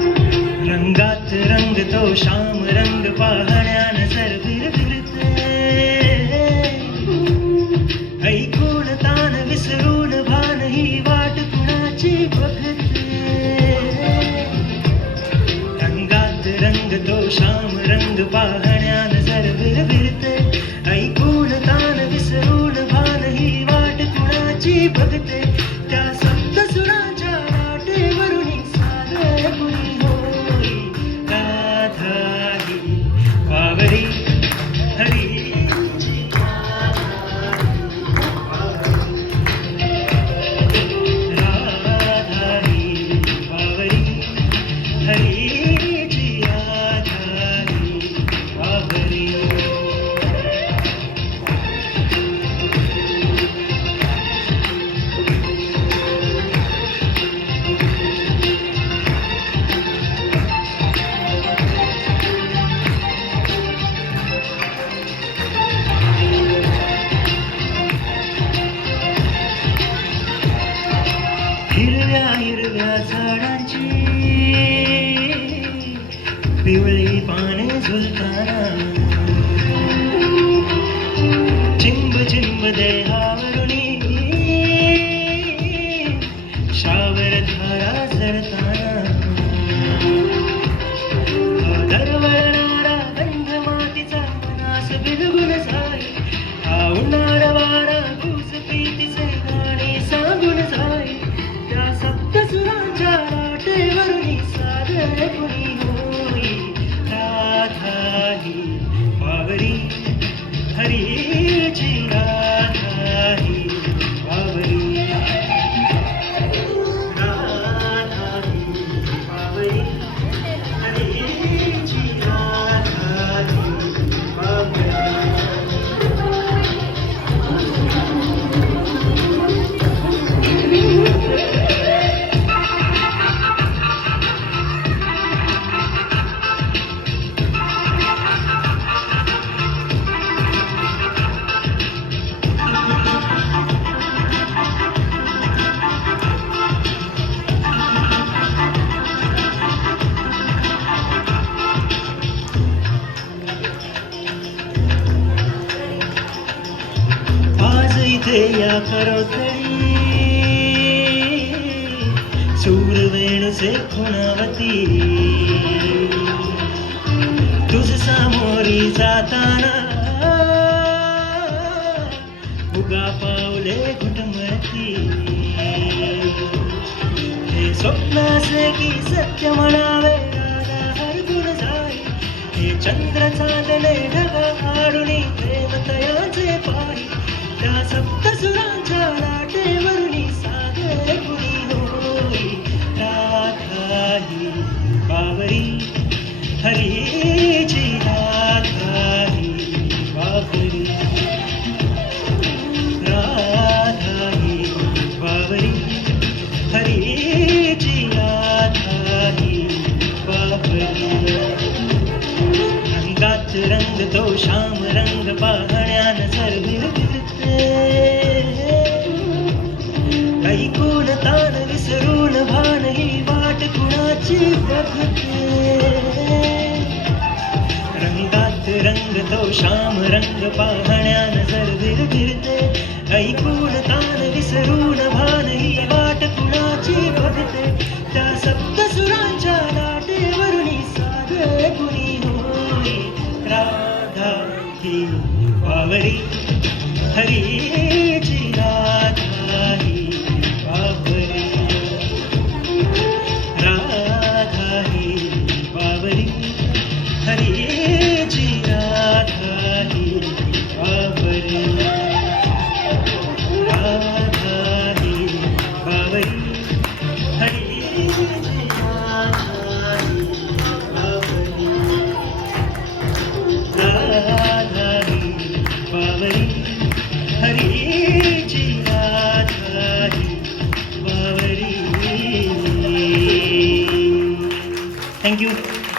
रंगात रंगतो श्याम रंग पाहण्यान सर्व फिरते ऐकून तान विसरून भान ही वाट कुणाची बघते रंगात रंगतो श्याम रंग पाहण्यान सर्व फिरते ऐकून तान विसरून भान ही वाट कुणाची बघते त्या सप्त सुरांच्या वाटेवरून सागर कुणी होई राधा ही पावरी हरीची राधा ही पावरी हरीची राधा ही पावरी हिरव्या हिरव्या झाडांची पिवळी पाने झुलताना चिंब चिंब देहावरुणी शावर धारा झरताना दरवळणारा गंध मातीचा मनास बिलगुन जाई हा उन्हाळा वारा घुस प्रीतीचे गाणे सांगून जाई त्या सप्त सुरांच्या वाटेवरून सागर कुणी होई राधा ही पावरी हरीची राधा ही पावरी राधा ही पावरी हरीची राधा ही पावरी आज इथे या खरोखरी सूरवेणूचे खुणावती तुझ सामोरी जाताना उगा पावले घुटमळती हे स्वप्नासे की सत्य म्हणावे राधा हरगुण जाई हे चंद्र चांदणे ढगा आडुनी प्रेम तयाचे पाही त्या सप्त सुरांच्या लाटेवरून सागर कुणी होई राधा ही पावरी हरीची राधा ही पावरी राधा ही पावरी हरीची राधा ही पावरी रंगात रंगतो श्याम रंग पाहण्यान सर्व फिरते ऐकून तान विसरून भान ही वाट कुणाची बघते रंगात रंगतो श्याम रंग पाहण्यान सर्व फिरते ऐकून तान विसरून भान ही वाट कुणाची बघते त्या सप्त सुरांच्या लाटेवरून सागर कुणी होई राधा ही पावरी हरीची राधा ही पावरी राधा ही पावरी हरीची राधा ही पावरी राधा ही पावरी हरी थँक्यू.